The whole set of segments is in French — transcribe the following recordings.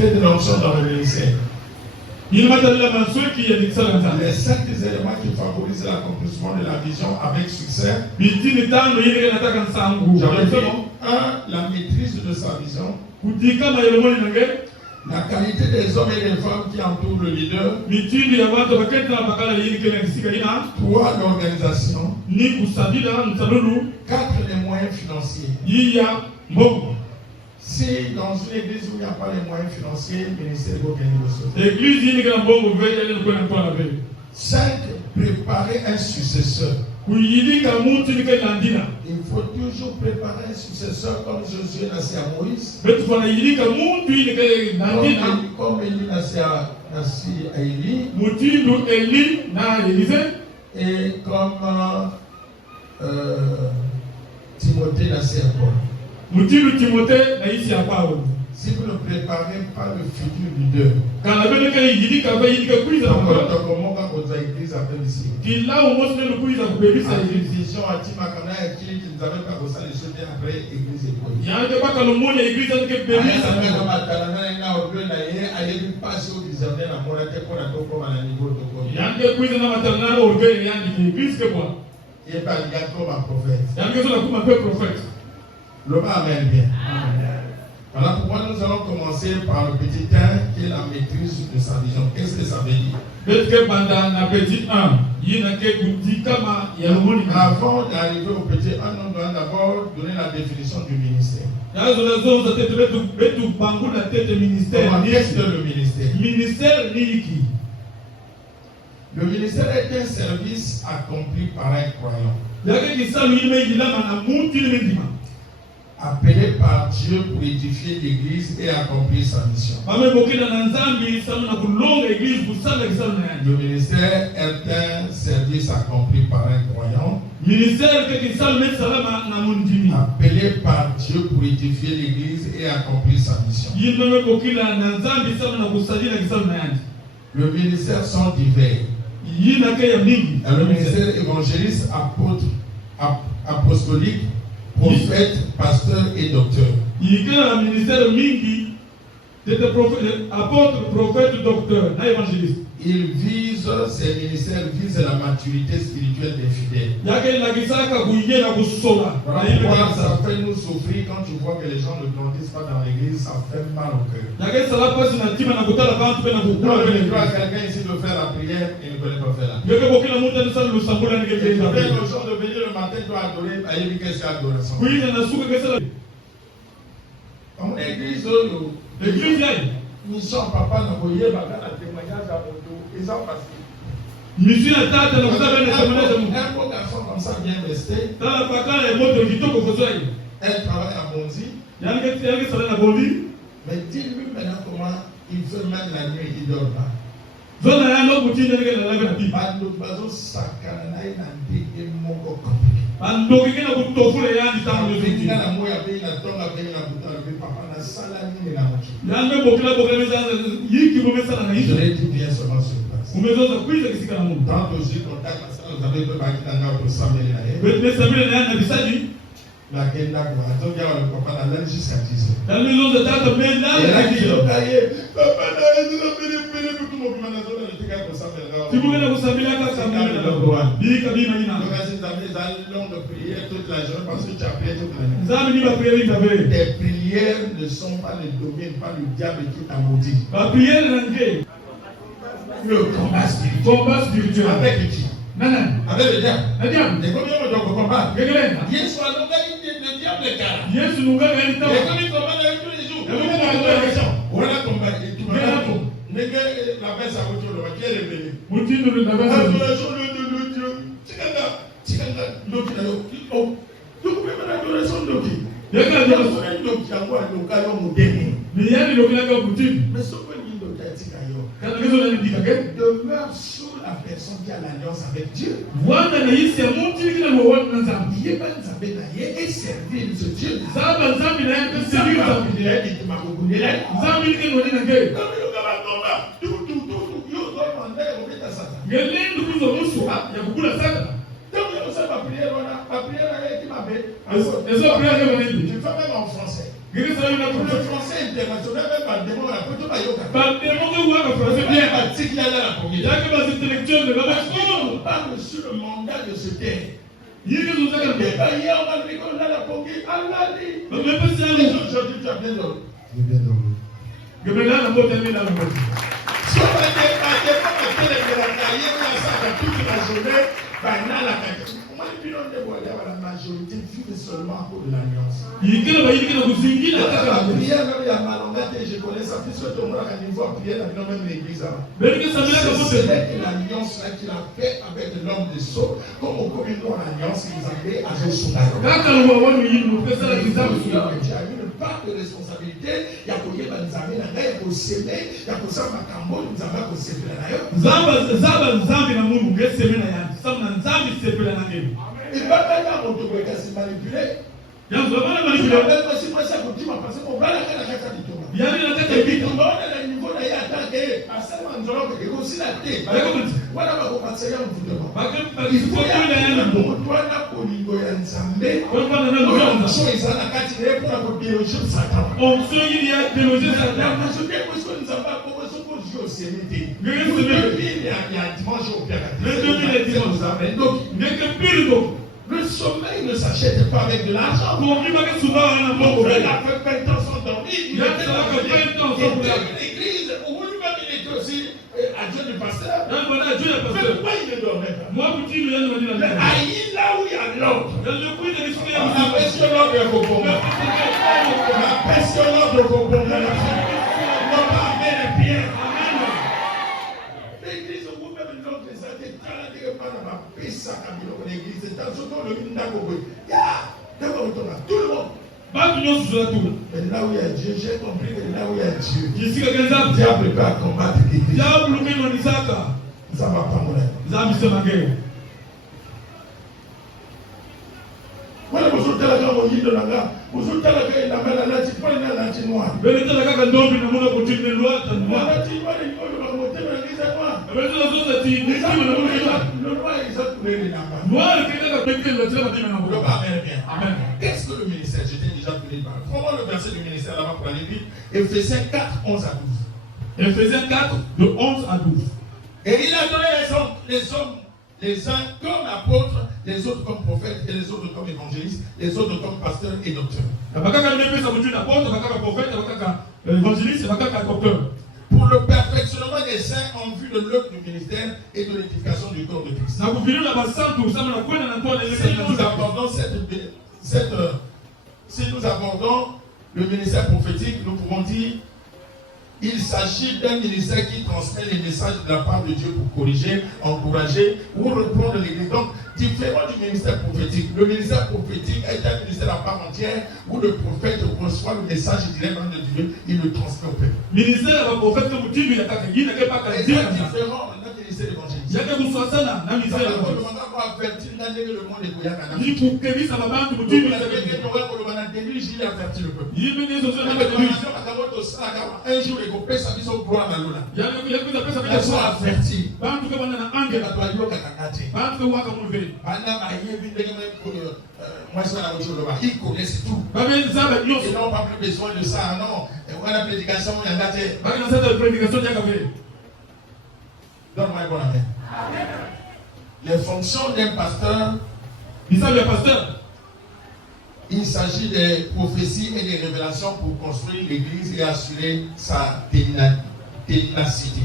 secrets de l'onction dans le ministère. Les 5 éléments qui favorisent l'accomplissement de la vision avec succès. La maîtrise de sa vision. La qualité des hommes et des femmes qui entourent le leader. 3, l'organisation. 4, les moyens financiers. Si dans une église où il n'y a pas les moyens financiers, le ministère va gagner. 5, préparer un successeur. Il faut toujours préparer un successeur comme Josué n'a à Moïse. Comme Élie n'a à Élie. Et comme Timothée n'a à Paul. Si vous ne préparez pas le futur leader, le amen bien. Voilà pourquoi nous allons commencer par le petit 1 qui est la maîtrise de sa vision. Qu'est-ce que ça veut dire? Avant d'arriver au petit 1, nous devons d'abord donner la définition du ministère. Qu'est-ce que le ministère? Le ministère est un service accompli par un croyant. Appelé par Dieu pour édifier l'église et accomplir sa mission. Le ministère est un service accompli par un croyant. Appelé par Dieu pour édifier l'église et accomplir sa mission. Le ministère sont divers. Le ministère évangéliste, apôtre, apostolique, prophète, pasteur et docteur. Apôtre, prophète, docteur, évangéliste. Il vise, ces ministères visent la maturité spirituelle des fidèles. Voilà pourquoi ça fait nous souffrir quand tu vois que les gens ne grandissent pas dans l'église, ça fait mal au cœur. Quelqu'un ici de faire la prière, il ne connaît pas faire la prière. Et tu viens aux gens de venir le matin, tu dois adorer, il dit que c'est adoration. Comme l'église, mission papa n'a pas eu un témoignage à Moto, ils ont passé. Un beau garçon comme ça vient rester. Elle travaille à Bondy. Mais dis-lui maintenant comment il fait même la nuit, il ne dort pas. Je l'ai dit bien seulement sur place. Tant aussi contact, vous avez fait partie d'un autre Samuel. La Kenda, donc il y a le papa dans jusqu'à 10 ans. Dans la maison de tante, mais là, il a dit papa, si vous voulez vous savoir la Samuel, longue prière toute la journée parce que tu as prié toute la nuit. Tes prières ne sont pas le domaine, pas le diable qui t'a maudit. La prière est le combat spirituel. Avec qui? Avec le diable. Le diable. Et combien on doit combattre? Hier soir, le diable est calme. Yes, nous avons un temps. Et comme il combat tous les jours. On a combattu. Et tu vas là. La baisse à votre nom. Qui est le béni? Adoration de Dieu. Tiganda. Demeure sous la personne qui a l'alliance avec Dieu. Et servir ce Dieu. Je fais même en français. Le français international, même par démon, la photo, pas yoga. On parle sur le mandat de ce terre. Et pas hier, on va dire qu'on a la pompier. Allah dit. Aujourd'hui, tu as bien dormi. Si on va toute la journée, la majorité vit seulement pour l'alliance. La prière, même il y a malongate, je connais ça, puisque tout le monde a une voix prière, même l'église. C'est l'alliance qu'il a fait avec l'homme de Sceaux, comme on connaît nous en alliance, ils avaient à Joshua. Il y a une part de responsabilité, il y a qu'on y a des amis, il y a qu'on s'aimer, il y a qu'on s'en va cambo, nous avons qu'on s'aimer et pas d'ailleurs, on doit se manipuler. Et puis, on va à niveau d'attaquer, à ça, on doit aussi la tête. Voilà, on va passer à un bout de temps. Il faut que nous soyons au niveau de Nzambé. On soit ils ont la quantité pour la déloger Satan. On soit il y a déloger Satan. Je dis que nous sommes pas pour ce qu'on joue au CNT. Il y a dimanche au Pierre. Donc, le sommeil ne s'achète pas avec de l'argent. On fait la fait 20 ans sans dormir. Il était dans l'église où lui-même il était aussi adjoint du pasteur. Mais pourquoi il ne dormait pas? Mais aïe là où il y a l'ordre. La pression l'ordre de vos combats. La pression l'ordre de vos combats. Non pas amen et pierre. L'église vous-même l'ordre des athées. Ça l'église est dans le tout le monde. Mais là où il y a Dieu, j'ai compris que là où il y a Dieu, le diable peut combattre l'église. Ça va pas mourir. Voilà, vous êtes là quand vous dites de la gare. Vous êtes là quand il a mal à la petite pointe à la petite noire. Vous êtes là quand il a mal à la petite noire. Le roi, ils ont trouvé les Amen. Qu'est-ce que le ministère? J'étais déjà venu par. Comment le verset du ministère là-bas pour aller vite? Éphésiens 4, 11 à 12. Éphésiens 4, de 11 à 12. Et il a donné les hommes, les uns comme apôtres, les autres comme prophètes, et les autres comme évangélistes, les autres comme pasteurs et docteurs. Pour le perfectionnement des saints en vue de l'œuvre du ministère et de l'édification du corps de Christ. Si nous abordons le ministère prophétique, nous pouvons dire il s'agit d'un ministère qui transmet les messages de la part de Dieu pour corriger, encourager ou reprendre l'église. Donc, différent du ministère prophétique. Le ministère prophétique est un ministère à part entière où le prophète reçoit le message directement de Dieu, il le transmet au peuple. Ministère prophète, c'est différent d'un ministère évangélique. Il y a que vous soyez là, dans le ministère évangélique. Un jour, les copains s'habillent au bois dans l'eau. Ils sont avertis. Ils connaissent tout. Ils n'ont pas plus besoin de ça. Non. On a la prédication, il y a donne-moi un bon amen. Les fonctions d'un pasteur, il s'agit des prophéties et des révélations pour construire l'église et assurer sa ténacité.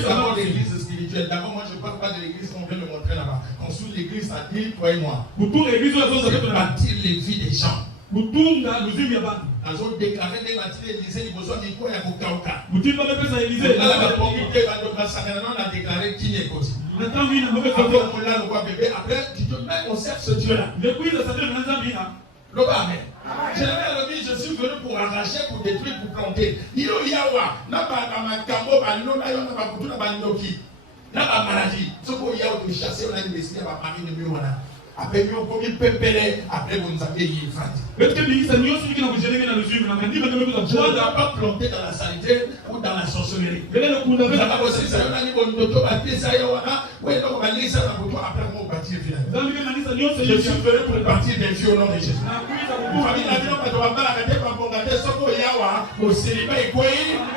D'abord l'église spirituelle. D'abord, moi je ne parle pas de l'église qu'on vient de montrer là-bas. Construire l'église, ça dit toi et moi. C'est bâtir les vies des gens. Ils ont déclaré des bâtiments l'église, ils ont besoin de quoi il y a on a déclaré qui est possible. Après, on sert ce Dieu-là. Je suis venu pour arracher, pour détruire, pour planter. Maladie. Ce qu'on y a chasser, on a décidé à Paris de mieux. Après, nous avons mis pépélé, après, vous nous avez dit on n'a pas planté dans la saleté ou dans la sorcellerie. Je suis venu pour partir des vieux au nom de Jésus. famille n'a pas de papa, la gâté, papa, gâté, soko yawa, au célibat et quoi,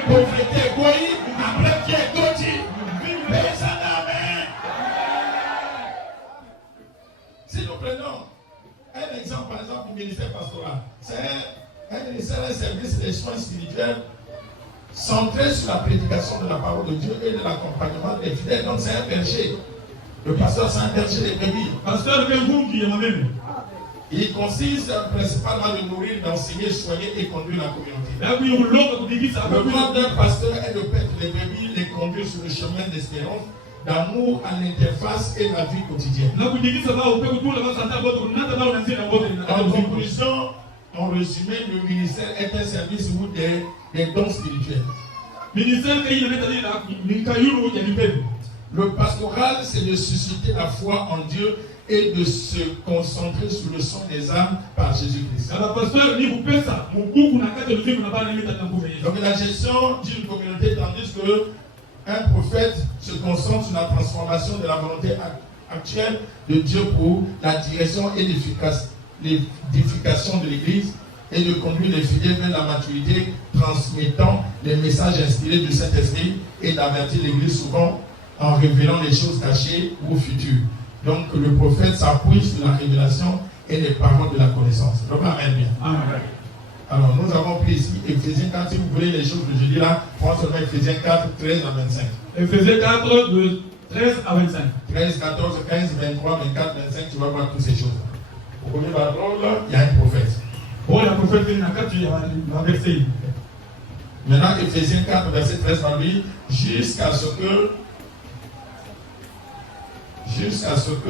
pauvreté et quoi, après qui est goti, si nous prenons un exemple, par exemple, du ministère pastoral, c'est un ministère, un service des soins spirituels centré sur la prédication de la parole de Dieu et de l'accompagnement des fidèles. Donc c'est un berger. Le pasteur, c'est un berger des brebis. Pasteur, qui est moi-même. Il consiste principalement de nourrir, d'enseigner, soigner et conduire la communauté. Le rôle d'un pasteur est de paître les brebis, les conduire sur le chemin d'espérance, d'amour à l'interface et la vie quotidienne. En conclusion, en résumé, le ministère est un service où des dons spirituels. Le pastoral, c'est de susciter la foi en Dieu et de se concentrer sur le sang des âmes par Jésus-Christ. Donc la gestion d'une communauté, tandis que un prophète se concentre sur la transformation de la volonté actuelle de Dieu pour la direction et l'édification de l'Église et de conduire les fidèles vers la maturité, transmettant les messages inspirés du Saint-Esprit et d'avertir l'Église souvent en révélant les choses cachées ou futures. Donc le prophète s'appuie sur la révélation et les paroles de la connaissance. Donc amen bien. Amen. Alors nous avons pris ici Éphésiens 4, si vous voulez les choses que je dis là, prends seulement Éphésiens 4, 13 à 25. Éphésiens 4, de 13 à 25. 13, 14, 15, 23, 24, 25, tu vas voir toutes ces choses. Au premier parole, il y a un prophète. Oh, le prophète, il y a 4, il y a un verset. Maintenant, Éphésiens 4, verset 13 par lui, jusqu'à ce que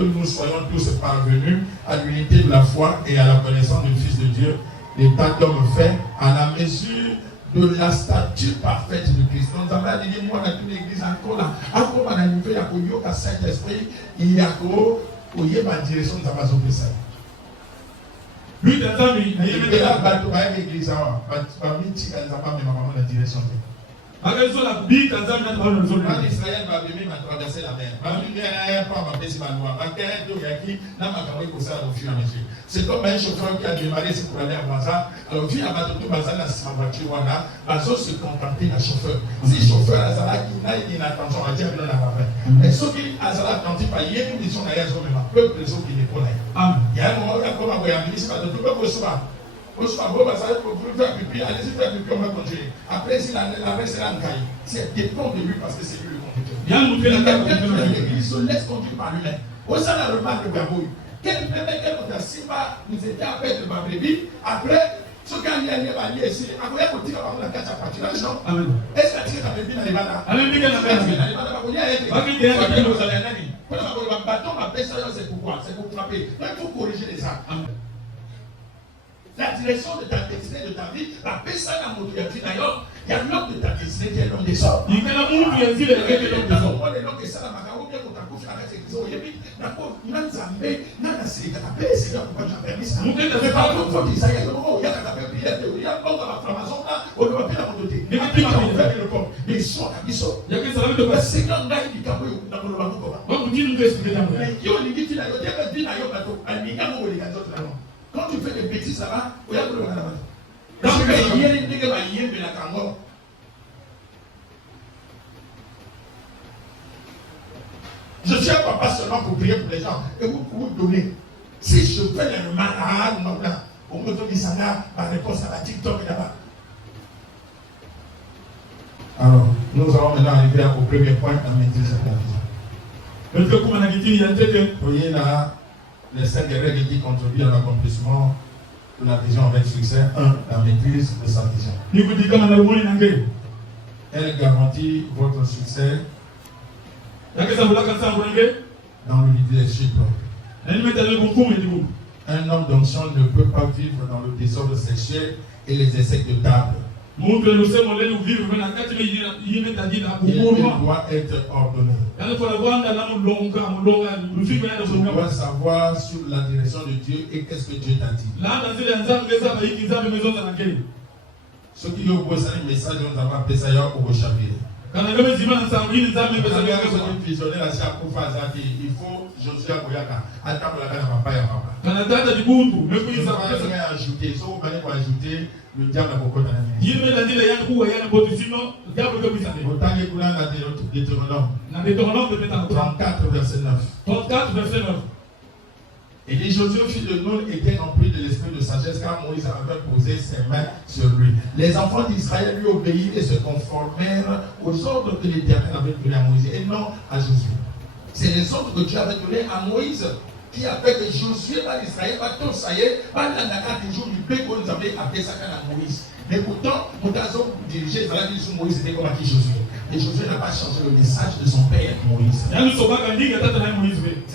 nous soyons tous parvenus à l'unité de la foi et à la connaissance du Fils de Dieu, l'état d'homme fait à la mesure de la stature parfaite de Christ. Donc, nous avons dit, moi, dans toute l'église, encore là, encore on a niveau, il y a un Saint-Esprit, il y a une direction de la ça. Lui, dans sa vie, il y a une église, il y a une direction. Quand Israël va venir traverser la mer, c'est comme un chauffeur qui a démarré pour aller à Baza. Alors, vu à Bateau Baza, dans sa voiture, Bazo se contenter d'un chauffeur. Si le chauffeur a une attention à dire, il a et ceux qui ont attentif à y aller, ils sont d'ailleurs sur le peuple, ceux qui les connaissent. Il y a un moment où il y a comme un ministre de tout le monde. Allez-y faire pipi, on va continuer. Après, si la reste est en caille, c'est dépend de lui parce que c'est lui le conducteur. Il se laisse conduire par lui-même. Au sein de la remarque de Gabouille, quel Simba nous était à faire de ma brebis, après, ce qu'on y a lié ici, après, on dit qu'on va la carte à partir de l'argent. Est-ce que tu as bébé dans les bananes? C'est pourquoi? C'est pour frapper. Il faut corriger les actes. La direction de ta destinée, de ta vie, la personne à mon Dieu, d'ailleurs, il y a l'homme de ta destinée qui est l'homme des hommes. Il y a l'homme des hommes. Quand tu fais des bêtises là-bas, il y a le là-bas. Je suis un papa seulement pour prier pour les gens et vous donner. Si je fais les remarques, on me donne ça là, ma réponse à la TikTok là-bas. Alors, nous allons maintenant arriver au premier point, la maîtrise de la vision. Voyez là, les 5 règles qui contribuent à l'accomplissement de la vision avec succès. 1. La maîtrise de sa vision. Elle garantit votre succès dans le leadership. Un homme d'onction ne peut pas vivre dans le désordre sexuel et les essais de table. Il doit être ordonné. Tu dois savoir sur la direction de Dieu et qu'est-ce que Dieu t'a dit. Ceux qui ont posé un message, on va appeler ça au Bochabir. Il faut Josué Boyaka. Kanadata di buntu, mais puis ça va rien ajouter. Si vous allez ajouter, le diable a beaucoup d'années. Il me l'a dit, il y a un coup, il y a un peu de sinon, le diable a beaucoup d'années. Autant que vous l'avez dit, Deutéronome. Dans Deutéronome, 34, verset 9. 34, verset 9. Et dit Josué, fils de Nun, était rempli de l'esprit de sagesse car Moïse avait posé ses mains sur lui. Les enfants d'Israël lui obéirent et se conformèrent aux ordres que l'Éternel avait donnés à Moïse et non à Josué. C'est les ordres que Dieu avait donnés à Moïse qui a fait que Josué va Israël, va tout ça y est, va dans la carte du jour du pays qu'on avait appelé ça à Moïse. Mais pourtant, mon garçon dirigeait Israël sur Moïse, c'était comme qui Josué. Et Josué n'a pas changé le message de son père Moïse. Ce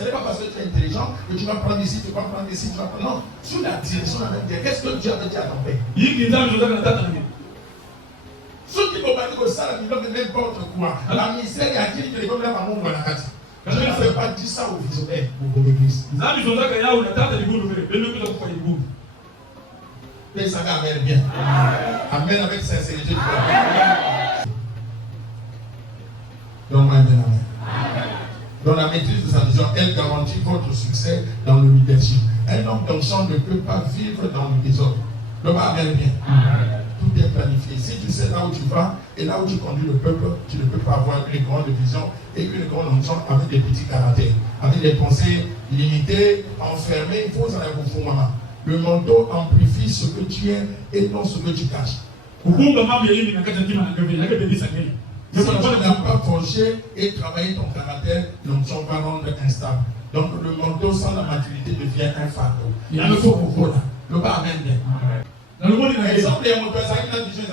n'est pas parce que tu es intelligent que tu vas prendre ici, tu vas prendre ici, tu vas prendre. Non, sous la direction de la même. Qu'est-ce que Dieu avait dit à ton père? Ceux qui vont parler de ça, de n'importe quoi. La misère est à qui les comme là, maman, on va la carte. Je ne fais pas dire ça aux visionnaires pour l'église. Mais ça va amène bien. Amen avec sincérité. Donc, amen. Dans la maîtrise de sa vision, elle garantit votre succès dans le leadership. Un homme d'enchant ne peut pas vivre dans le désordre. Donc, amen bien. Tout est planifié. Si tu sais là où tu vas et là où tu conduis le peuple, tu ne peux pas avoir une grande vision et une grande enchant avec des petits caractères, avec des pensées limitées, enfermées. Il faut s'en aller au fond, maman. Le manteau amplifie ce que tu es et non ce que tu caches. Si tu n'as pas forgé et travaillé ton caractère, l'onction va rendre instable. Donc le manteau sans la maturité devient un fardeau. Il faut pour là. Le bas amène bien. Exemple, il y a mon père, ça a une vision.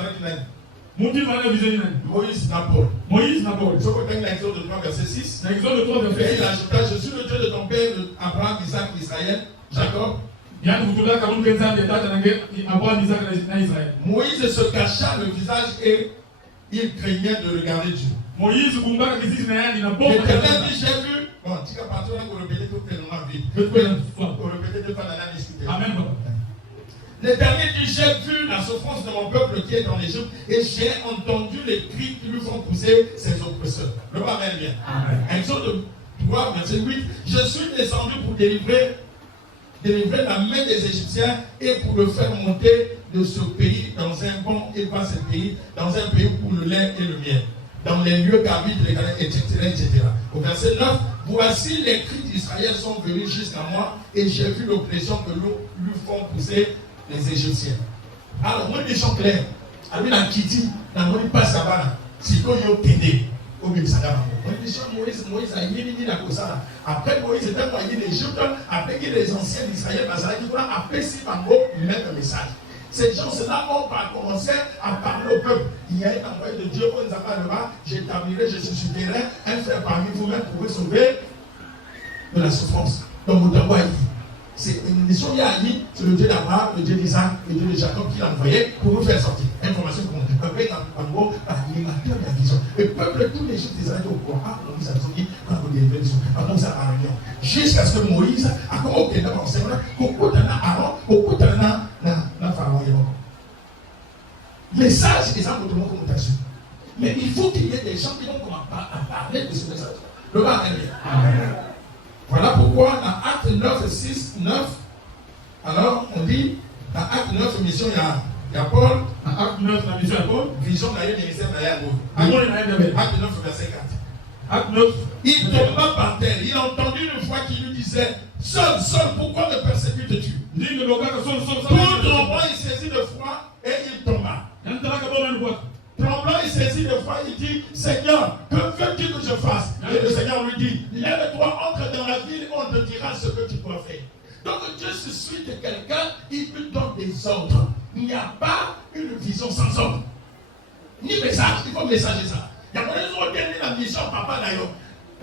Moïse n'a pas. Je peux prendre l'exemple de 3, verset 6. Et il ajouta, je suis le Dieu de ton père, Abraham, Isaac, Israël, Jacob. Moïse se cacha le visage et il craignait de regarder Dieu. L'Éternel dit, j'ai vu. Bon, tu vas partir là pour répéter tout le nom vite. Pour répéter deux fois dans la discussion. Amen. L'Éternel dit, j'ai vu la souffrance de mon peuple qui est en Égypte et j'ai entendu les cris qui lui font pousser ses oppresseurs. Le roi amène bien. Exode 3, verset 8. Je suis descendu pour délivrer la main des Égyptiens et pour le faire monter de ce pays dans un bon et vaste pays, dans un pays où le lait et le miel, dans les lieux qu'habitent les Cananéens, etc., etc. Au verset 9, voici les cris d'Israël sont venus jusqu'à moi et j'ai vu l'oppression que lui font pousser les Égyptiens. Alors, moi, les gens clairs, avec la Kiti, dans mon passe là-bas, c'est qu'on y a obtenu. Moïse a éliminé la cosa. Après Moïse était envoyé d'Égypte, après que les anciens d'Israël, qui vont appeler si Mango, lui mettre un message. Ces gens-là ont commencé à parler au peuple. Il y a un envoyé de Dieu, on nous appellera, j'établirai, je susciterai un frère parmi vous-même pour vous sauver de la souffrance. Donc, vous devez c'est une mission Yahni, c'est le Dieu d'Abraham, le Dieu d'Isaac, le Dieu de Jacob qui l'a envoyé pour nous faire sortir. Information qu'on a avec en gros, l'animateur de la vision. Et peuple, tous les gens des Israéliens au courant, on dit ça, quand on dit ça, on dit ça à la réunion. Jusqu'à ce que Moïse a commencé d'abord, c'est vrai, qu'au coup d'un Aaron, au coup d'un Pharaon. Message, c'est ça pour tout le monde comme ça. Mais il faut qu'il y ait des gens qui vont commencer à parler de ce message. Le bas Amen. Voilà pourquoi dans Acte 9, 6, 9, alors on dit, dans Acte 9, mission, il y a Paul. Dans Acte 9, la mission, il y a Paul. Vision d'ailleurs, ministère d'ailleurs. Acte 9, verset 4. Acte 9. Il tomba par terre. Il a entendu une voix qui lui disait, Saul, pourquoi me persécutes-tu? Tremblant, il saisit de foi et il tomba. Tremblant, il saisit de foi, il dit, Seigneur, que veux-tu que je fasse? Et le Seigneur lui dit, lève-toi, entre dans la ville, on te dira ce que tu dois faire. Donc Dieu se suit de quelqu'un, il lui donne des ordres. Il n'y a pas une vision sans ordre. Ni message, il faut messager ça. Il y a des autres qui ont la mission, papa d'ailleurs.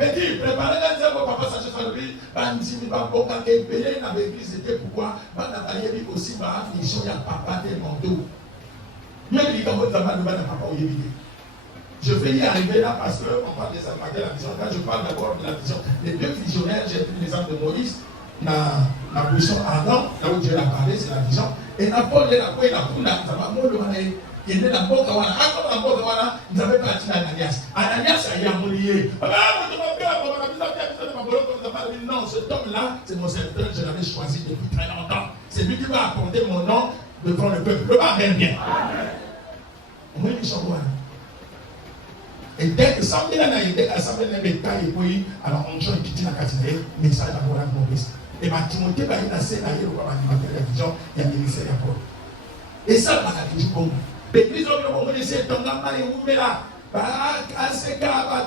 Et dit, préparez la dire, papa, ça je fais le prix. Banzimi, Bako, Kake, Pélé, dans l'église, c'était pourquoi, Banabali, aussi, ma mission, il y a papa des manteaux. Même les gars, je vais y arriver là parce qu'on parle des impacts de la vision. Quand je parle d'abord de la vision, les deux visionnaires, j'ai pris l'exemple de Moïse, la position Adam, là où Dieu a parlé, c'est la vision. Et Paul est là, il a pris la il est là, nous avons parti d'Ananias. Ananias a été amoureux. dit non, cet homme-là, c'est mon serviteur, je l'avais choisi depuis très longtemps. C'est lui qui va apporter mon nom devant le peuple. Le Amen bien. Amen. Et dès que ça me l'a aidé, ça me l'a aidé, alors on change qui tient la quatrième, mais ça va avoir la mauvaise. Et ma Timothée va y passer à la vision, il y a des ministères d'apôtres. Et ça, va toujours comme l'église, on va laisser ton âme et vous mettez là.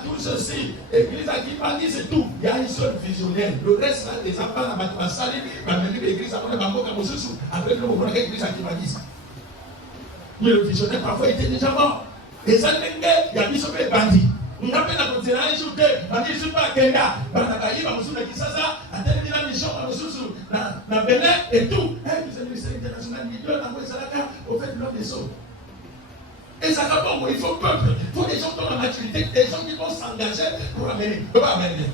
Tout ceci, l'église à qui m'a dit c'est tout. Il y a une seule visionnaire. Le reste, là, les enfants, là, va salir, va venir l'église, après, va m'en après, le moment l'église à qui m'a dit. Mais le visionnaire, parfois, était déjà mort. Et ça, il y a mis sur les bandits. On appelle la continuation, on dit, je ne suis pas Kenya. On a dit, on a dit, ça, on a dit, la mission, on a Bénin et tout. Le ministère international, au fait, l'homme des sauts. Et ça va pas, il faut peuple, il faut des gens qui ont la maturité, des gens qui vont s'engager pour amener. Amen.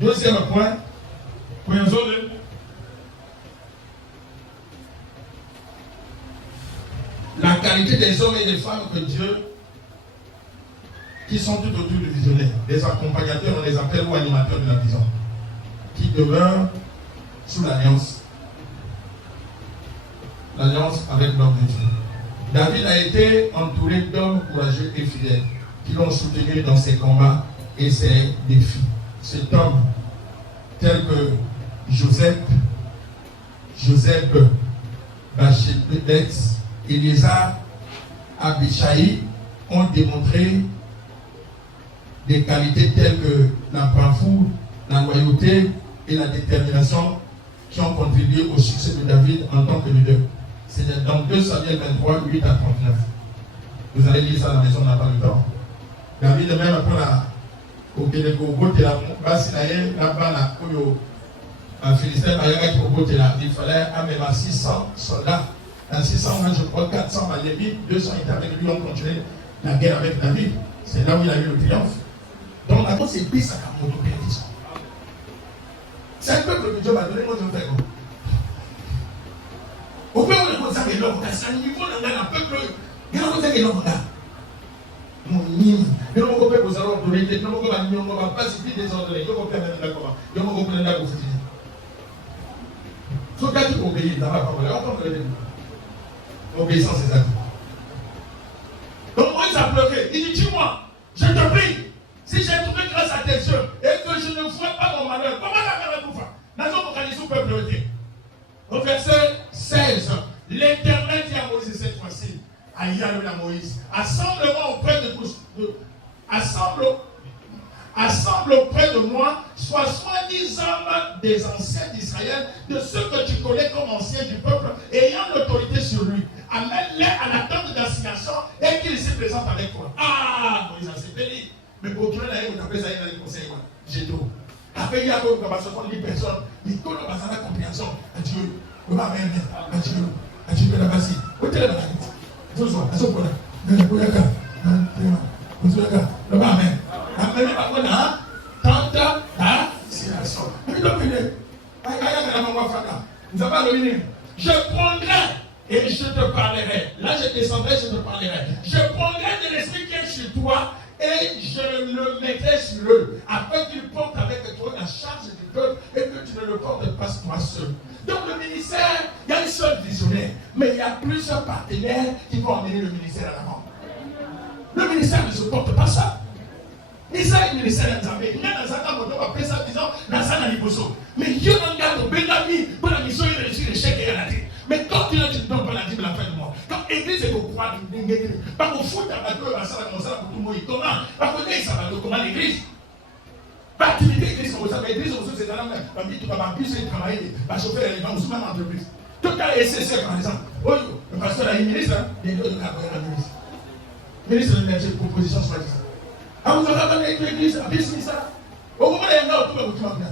Deuxième point, la qualité des hommes et des femmes que Dieu, qui sont tout autour du visionnaire, des accompagnateurs, on les appelle ou animateurs de la vision, qui demeurent sous l'alliance avec l'homme de Dieu. David a été entouré d'hommes courageux et fidèles qui l'ont soutenu dans ses combats et ses défis. Cet homme, tel que Joseph, Bachébet, Éléazar, Abishai ont démontré des qualités telles que la bravoure, la loyauté et la détermination qui ont contribué au succès de David en tant que leader. C'est dans 2 Samuel 23, 8 à 39. Vous allez lire ça à la maison, on n'a pas le temps. David, même après au il fallait amener 600 soldats. Dans 600, je crois 400 à Lévi, 200 étaient avec lui, on continuait la guerre avec David. C'est là où il a eu le triomphe. Donc, la c'est bis à la moto. C'est un peuple que Dieu va donner, moi je fais quoi. Au peuple, on a dit l'homme, c'est un niveau dans un peuple, il y a un l'homme là. Mon nid, il y a un peuple aux autorités, il y a un peuple pas si vite désordonné, il y a un peuple qui il y a un peuple qui est il faut qu'il obéisse dans la parole. Obéissance, c'est ça. Donc, Moïse a pleuré. Il dit, dis-moi, je te prie, si j'ai trouvé grâce à tes yeux et que je ne vois pas mon malheur, comment la faire pour faire? Nation localisée au peuple de Dieu. Au verset 16, l'Éternel dit à Moïse cette fois-ci, à Yahweh à Moïse, assemble-moi auprès de tous, assemble auprès de moi, sois soi-disant des anciens d'Israël, de ceux que tu connais comme anciens du peuple, ayant l'autorité sur lui. Amène-les à la tente d'assignation et qu'ils se présentent avec toi. Ah, Moïse a s'est béni. Mais pour qu'il y ait un conseil, j'ai tout. Après, il y a 70 personnes, ils connaissent la compréhension. Adieu. Adieu, la base. Où est-ce que tu je prendrai et je te parlerai. Là, je descendrai, je te parlerai. Je prendrai de l'esprit qui est sur toi et je le mettrai sur eux, afin qu'ils portent avec toi la charge du peuple et que tu ne le portes pas toi seul. Donc, le ministère, il y a une seule visionnaire, mais il y a plusieurs partenaires qui vont amener le ministère à l'avant. Le ministère ne supporte pas ça. Et ça, le ministère de Zambé, il y a dans un temps, on va appeler ça, disons, dans un aniboso. Mais Dieu n'en garde pas la vie pour la mission, il réussit l'échec et la tête. Mais quand tu ne donnes pas la vie de la fin du mois, quand l'église est au pouvoir de l'ingénieur, pas au foot, à la gueule, à ça, comme ça, pour tout le monde, comment? Pas qu'on ait ça, comment l'église? Pas activité l'église, comme ça, mais l'église, c'est dans la main. Tu vas plus travailler, va chauffer les gens, même entreprise. Tout cas, SSC, par exemple. Oui, le pasteur a une ministre, les deux de la ministre. Ministre de l'énergie, proposition sur ça. Ah, vous avez avec l'église, à business, ça. Au moment où il y a un autre, vous m'avez dit.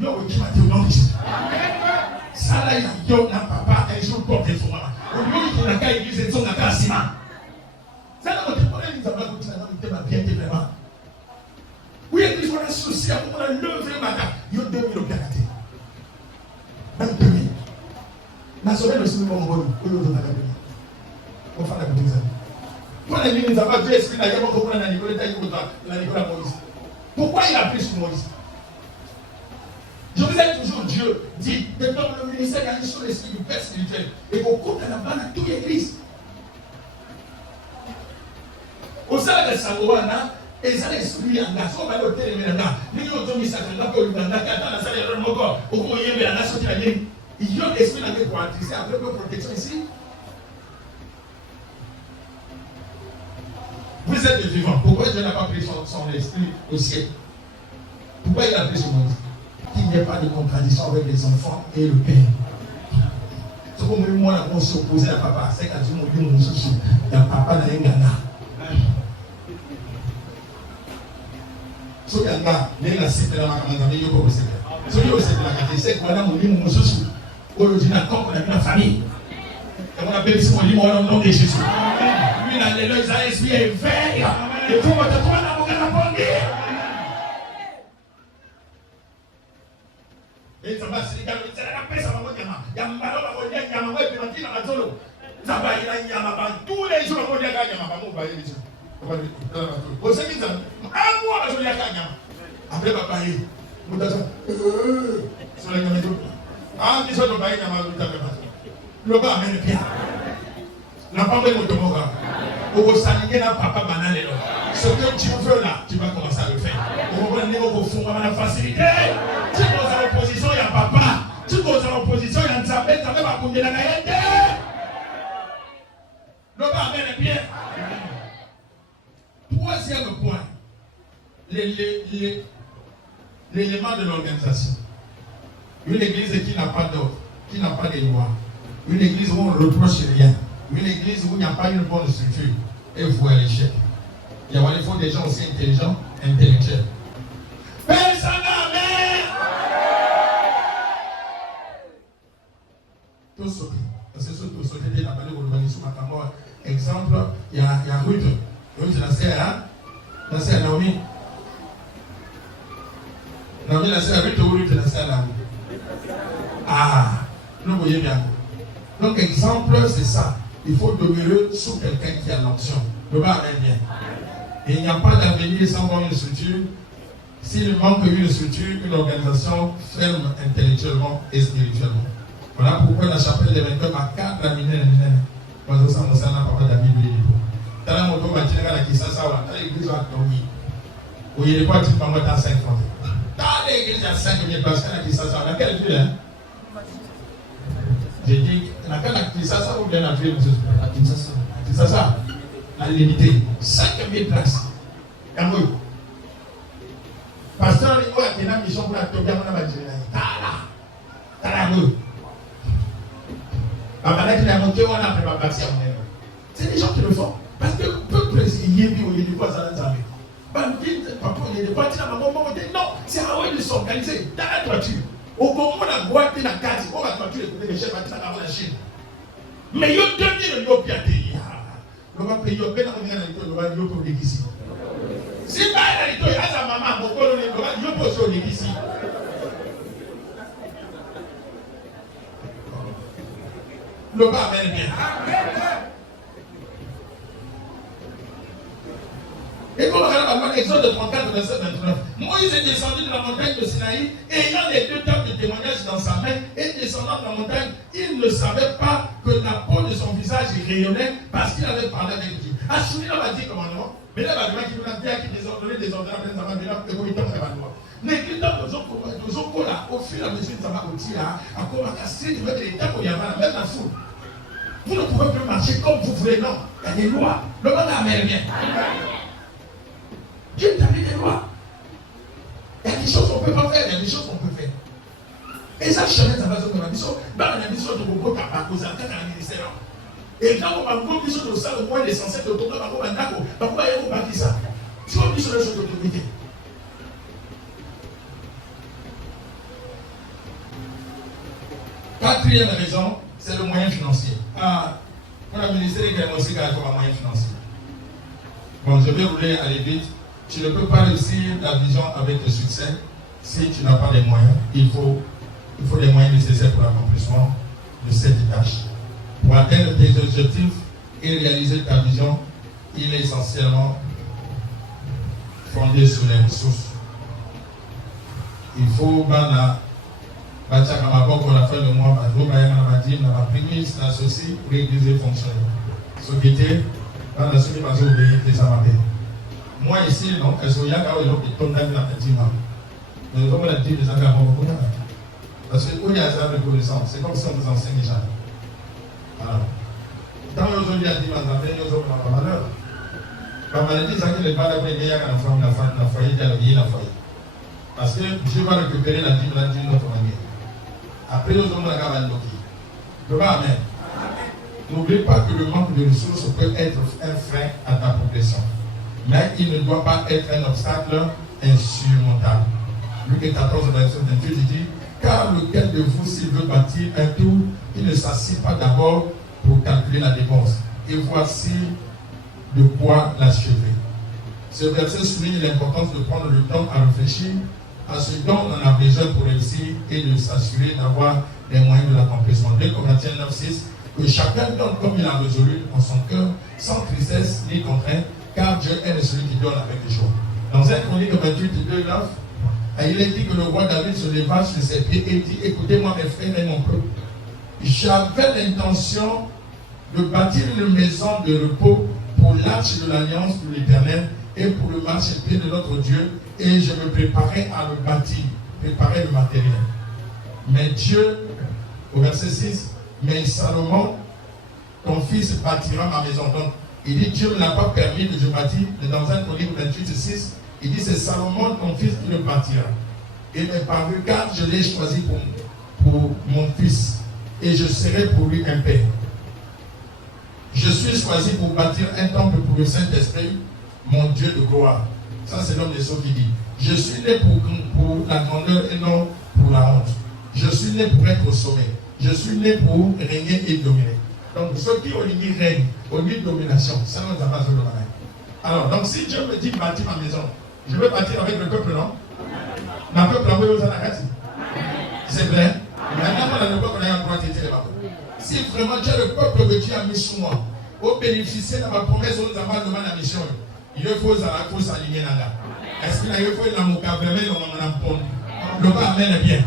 Yo, tu m'as dit, non, ça là, il y a un papa, un jour, porte des fois. Au lieu de la caille, l'église, ils sont dans la ciment. Ça là, votre problème, ils n'ont pas goûté, ça n'a pas bien été vraiment. Oui, l'église, on a souci, on a levé le matin. Il y a 2000 au Canada. Même 2000. La semaine aussi, nous avons bon, nous avons la Bible. On fait la Bible. Pourquoi les lignes n'ont pas vu l'esprit d'ailleurs pour comprendre la Nicolas Moïse? Pourquoi il a pris sur Moïse? Je vous ai toujours Dieu dit que dans le ministère, il y a une seule esprit du Père spirituel. Et qu'au cours de la bande à toute l'église. Au sein de Samoana, et ça l'esprit en garçon, on va le téléménage. Nous avons mis ça dans le Uganda, qui attend la salle de Romogo, au moyen de la nation qui a dit. Il y a l'esprit dans le pour attirer avec nos protections ici. Vous êtes des vivants. Pourquoi Dieu n'a pas pris son esprit au ciel? Pourquoi il a pris son esprit? Qu'il n'y ait pas de contradiction avec les enfants et le Père. C'est comme moi, on s'est opposé à papa. C'est quand tu m'as dit mon souci. Il y a papa dans les Ghana. So yanga nena sepela makamanga meyo ko sepela so yo sepela ka tese ko na mulimu mususu oyo dina ko na famille et on appelle ce mulimu au nom de Jésus. Lui na lelo isa esprit est vert et pour te toi na boka na pongi et ça va se dire que c'est la pesa ba nyama ya mbalo ba konya nyama wewe pina na mazolo zaba ina nyama ba tous les jours ko dia nyama ba mo ba yebi vous savez ça, un mois je l'ai gagné. Après papa yi, vous t'as ça. Sur les gamins. Ah, ils sont au pays n'a pas vu ta mère. Le bas amène bien. La femme est motomoga. Au salinguer na papa banane là. Ce que tu veux là, tu vas commencer à le faire. Au moment où vous faites la facilité. Tu poses en opposition, il y a papa. Tu poses en opposition, il y a Nzambé, Nzambé va couper la gaillette. Le bas amène bien. Troisième point, l'élément de l'organisation. Une église qui n'a pas d'ordre, qui n'a pas de loi. Une église où on ne reproche rien. Une église où il n'y a pas une bonne structure. Et vous à l'échec. Il faut des gens aussi intelligents, intellectuels. Personne n'amène. Tout sauté. Parce que tout sauté, il y a pas de l'organisation. Exemple, il y a Ruth. Ruth, la sœur Naomi. Naomi, la sœur Ruth, Ruth, la sœur Naomi. Ah, vous voyez bien. Donc, exemple, c'est ça. Il faut demeurer sous quelqu'un qui a l'option. Le bas est bien. Et il n'y a pas d'avenir sans avoir une structure. S'il manque une structure, une organisation ferme intellectuellement et spirituellement. Voilà pourquoi la chapelle des vainqueurs a 4 laminaires. Quand on s'en a pas David lui. Tala moto bachira la kisasa wa tala église wa Tomi. Où il est pas tout pendant 50. Tala église à 5000 places la kisasa dans quelle ville hein? J'ai dit laquelle la kisasa ou bien la ville la kisasa. Kisasa la limité 5000 places. Yango. Pasteur il a une mission pour la Tobia mona bachira. Tala go. Papa qui a monté on a préparé passer à mon. C'est des gens qui le font. Parce que le peuple, il y a des fois ça dans la vie. Papa, il y a des parties dans ma maman, non, c'est à eux de s'organiser dans la toiture. Au moment où la boîte est dans la case, on va toiture les chefs à la Chine. Mais il y a 2000 euros qui a été. On va payer au Bénin, on va payer au ici. Si pas la lito, il y a sa maman, on va poser au ici. Le bas amène bien. Et quand on regarde l'Exode 34, verset 29, Moïse est descendu de la montagne de Sinaï, ayant les 2 tables de témoignage dans sa main, et descendant de la montagne, il ne savait pas que la peau de son visage rayonnait parce qu'il avait parlé avec Dieu. Assouli a dit commandement, mais là, il va dire qu'il désordonnait des ordres, après ça va dire que vous êtes en train mais qu'il a besoin au fur et à mesure de sa marotie, à quoi on a cassé, de mettre les tables où il y avait même la foule. Vous ne pouvez plus marcher comme vous voulez, non. Il y a des lois. Le monde américain. Dieu t'a mis des lois. Il y a des choses qu'on ne peut pas faire, il y a des choses qu'on peut faire. Et ça, je savais, ça va se faire. Dans la mission de Bobo, tu as posé un cas dans le ministère. Et quand on va vous dire que ça, au moins l'essentiel de ton temps, on va d'accord. Donc, on va y avoir ça. Si on dit sur les choses d'autorité. Quatrième raison, c'est le moyen financier. Pour le ministère, il y a aussi un moyen financier. Bon, je vais rouler aller vite. Tu ne peux pas réussir la vision avec le succès si tu n'as pas les moyens. Il faut les moyens nécessaires pour l'accomplissement de cette tâche. Pour atteindre tes objectifs et réaliser ta vision, il est essentiellement fondé sur les ressources. Il faut Bachaka Maboko, la fin de mois, Badim, la prémisse, la ceci, pour l'église fonctionner. Ce qui était, dans la semaine, parce que vous voyez que ça m'a fait. Moi ici, non, elles sont là, quand ils tombent dans la petite main. Mais comme on a dit, les affaires beaucoup. Parce que où il y a ça de connaissance, c'est comme si on vous enseigne déjà. Alors, quand aujourd'hui, il y a dit, ils ont pas malheur. Quand on a dit, ça, qu'il n'est pas là, il y a un enfant, la foyer, il y a le foyer. Parce que Dieu va récupérer la dîme d'une autre manière. Après, nous avons la gamme de Amen. N'oublie pas que le manque de ressources peut être un frein à ta progression. Mais il ne doit pas être un obstacle insurmontable. Luc 14, verset 28, il dit, car lequel de vous, s'il veut bâtir un tour, il ne s'assied pas d'abord pour calculer la dépense. Et voici de quoi l'achever. Ce verset souligne l'importance de prendre le temps à réfléchir à ce dont on a besoin pour réussir et de s'assurer d'avoir les moyens de l'accomplissement. 2 Corinthiens 9, 6, que chacun donne comme il a résolu en son cœur, sans tristesse ni contrainte, car Dieu est celui qui donne avec les joie. Dans 1 Chronique 28, 2, 9, il est dit que le roi David se leva sur ses pieds et dit, écoutez-moi mes frères et mon peuple, j'avais l'intention de bâtir une maison de repos pour l'arche de l'alliance de l'Éternel et pour le marchepied de notre Dieu, et je me préparais à le bâtir, préparer le matériel. Mais Dieu, au verset 6, mais Salomon, ton fils bâtira ma maison. Donc, il dit, Dieu ne l'a pas permis de je bâtir, mais dans 1 Chronique 28, 6, il dit, c'est Salomon, ton fils, qui le bâtira. Et mais par regard, je l'ai choisi pour mon fils, et je serai pour lui un père. Je suis choisi pour bâtir un temple pour le Saint-Esprit, mon Dieu de gloire. Ça, c'est l'homme des sceaux qui dit. Je suis né pour la grandeur et non pour la honte. Je suis né pour être au sommet. Je suis né pour régner et dominer. Donc, ceux qui ont dit règne, ont dit domination, ça ne va pas se le faire. Alors, donc, si Dieu me dit bâtir ma maison, je veux bâtir avec le peuple, non? Ma peuple, on veut aux anarchies. C'est vrai. Maintenant, on a le peuple, on a un droit de dire si vraiment tu as le peuple que Dieu a mis sur moi, au bénéficier de ma promesse, on nous a demandé la mission. Il faut s'aligner là. Est-ce qu'il y a eu la mouka vraiment dans mon ampon? Le bas amène bien.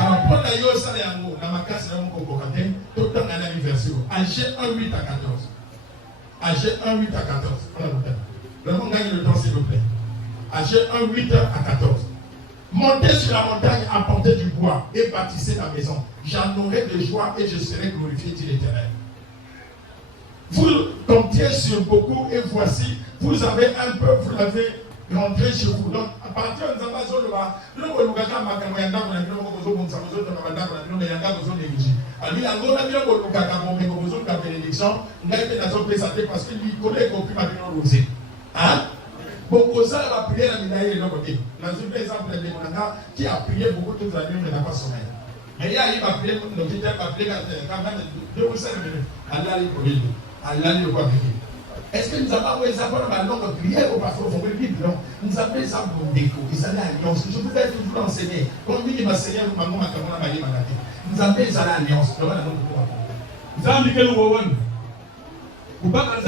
Alors, pour la yo, ça, dans ma classe, là, mon cococatin, tout le temps, on a une version. Agé 1, 8 à 14. Agé 1, 8 à 14. On a le temps. Le monde gagne le temps, s'il vous plaît. Agé 1, 8 à 14. Montez sur la montagne, apportez du bois et bâtissez la maison. J'en aurai de joie et je serai glorifié, dit l'Éternel. Vous comptiez sur beaucoup et voici, vous avez un peu, vous l'avez rentré chez vous. Donc, à partir de la zone là, nous avons parce qu'il connaît qu'aucune matin hein? Beaucoup ça va prier la médaille de l'autre côté. Dans un exemple de Monanga qui a prié beaucoup toute la nuit, mais n'a pas sommeil. Mais il va prier, le petit va prier quand même 2 ou 5 minutes. Allah est pour lui. Allah est pour lui. Est-ce que nous avons des apports dans la longue prière au pasteur au Bible? Non. Nous avons des apports au déco. Ils allaient à l'alliance. Je vous ai toujours enseigné. Comme lui, il m'a enseigné à maman, ma camarade, ma maladie. Nous avons des alliances. Nous avons des alliances. Nous avons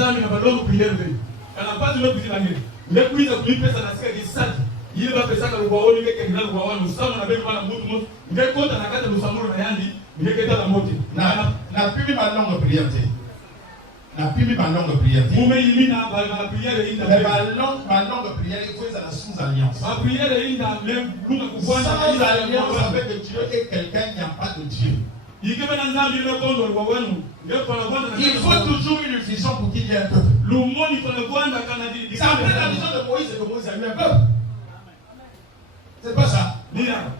des alliances. Lekuiza kulipesa na sika gisati yile ba pesa ka ruwaoni ngeke ngina ruwaoni usama na bebe bana mutu ngekota na kata lusamuro na yandi ngeketa la moti na pimi ba longue prière na pimi ba longue prière mume yimina ba prière inda ba longue prière il faut ça la sous alliance ba prière inda même lunga kuvana sans alliance avec Dieu et quelqu'un qui n'a pas de Dieu. Il faut toujours une vision pour qu'il y ait un peuple. C'est après la vision de Moïse que Moïse a eu un peuple. C'est pas ça.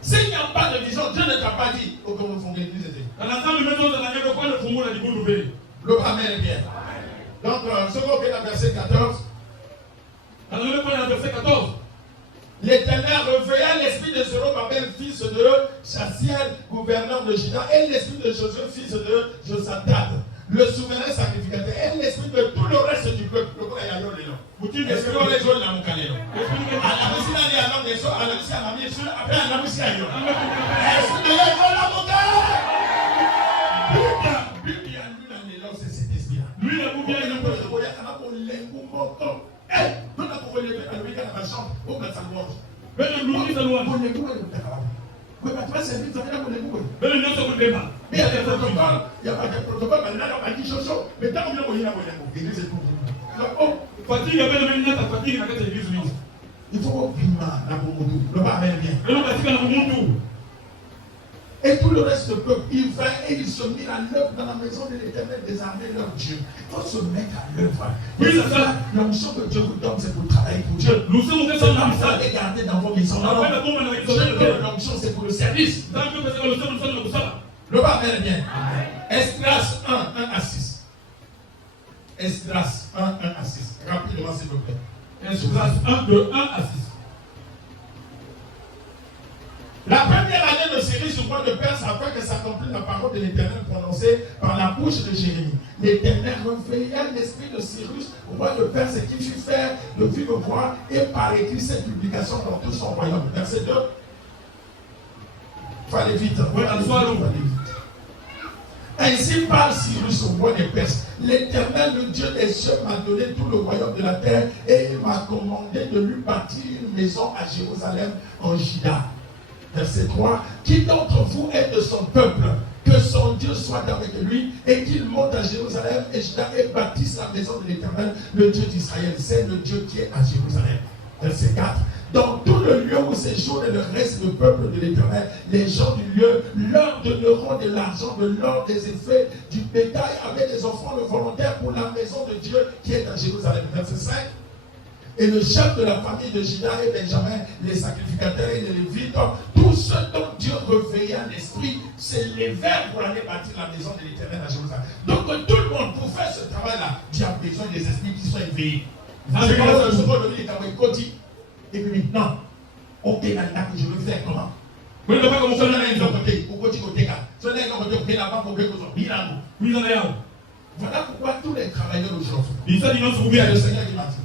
S'il n'y a pas de vision, Dieu ne t'a pas dit au comment fonder l'église. Le Amen est bien. Donc, ce qu'on fait dans le verset 14. L'Éternel réveilla l'esprit de Zorobabel, fils de Chassiel, gouverneur de Juda, et l'esprit de Josué, fils de Josadat, le souverain sacrificateur, et l'esprit de tout le reste du peuple. Est-ce que les gens n'ont pas dit? Oui, mais tu vas servir, ça vient pour les boules. Mais le nom se débat. Mais il y a des protocoles, il n'y a pas de protocole, mais là, on a dit chose. Mais tant qu'on est là, l'église est pour vous. Oh, fatigue, il y avait le même net à fatigue dans l'église. Il faut vivre la Boumou. Le bas bien. Le nom fatigue dans le monde. Et tout le reste du peuple, il vint et il se mit à l'œuvre dans la maison de l'Éternel des armées, leur Dieu. Il faut se mettre à l'œuvre. Oui, c'est ça. L'onction que Dieu vous donne, c'est pour travailler pour Dieu. Nous sommes C'est pas pour les garder dans vos maisons. Non, l'onction, c'est pour le service. Le bas bien. Esdras 1 à 6. Esdras 1 à 6. Rapidement, s'il vous plaît. Esdras 1 de 1 à 6. La première année de Cyrus, le roi de Perse, afin que s'accomplisse la parole de l'Éternel prononcée par la bouche de Jérémie. L'Éternel réveilla l'esprit de Cyrus, roi de Perse, et qui fit faire de vive voix et par écrit cette publication dans tout son royaume. Verset 2. Il faut aller vite. Ainsi parle Cyrus, roi des Perses. L'Éternel, le Dieu des cieux, m'a donné tout le royaume de la terre et il m'a commandé de lui bâtir une maison à Jérusalem en Juda. Verset 3. Qui d'entre vous est de son peuple, que son Dieu soit avec lui et qu'il monte à Jérusalem et Juda et bâtisse la maison de l'Éternel, le Dieu d'Israël. C'est le Dieu qui est à Jérusalem. Verset 4. Dans tout le lieu où séjourne le reste du peuple de l'Éternel, les gens du lieu leur donneront de l'argent, de l'or, des effets, du bétail avec des offrandes volontaires pour la maison de Dieu qui est à Jérusalem. Verset 5. Et le chef de la famille de Juda et Benjamin, les sacrificateurs et les Lévites, tous ceux dont Dieu réveilla l'esprit, s'élevèrent pour aller bâtir la maison de l'Éternel à Jérusalem. Donc tout le monde, pour faire ce travail-là, Dieu a besoin des esprits qui sont éveillés. Et puis maintenant, on est là que je veux faire comment? Vous ne pouvez pas commencer à un côté, au côté, voilà pourquoi tous les travailleurs aujourd'hui, il y a le Seigneur qui m'a dit.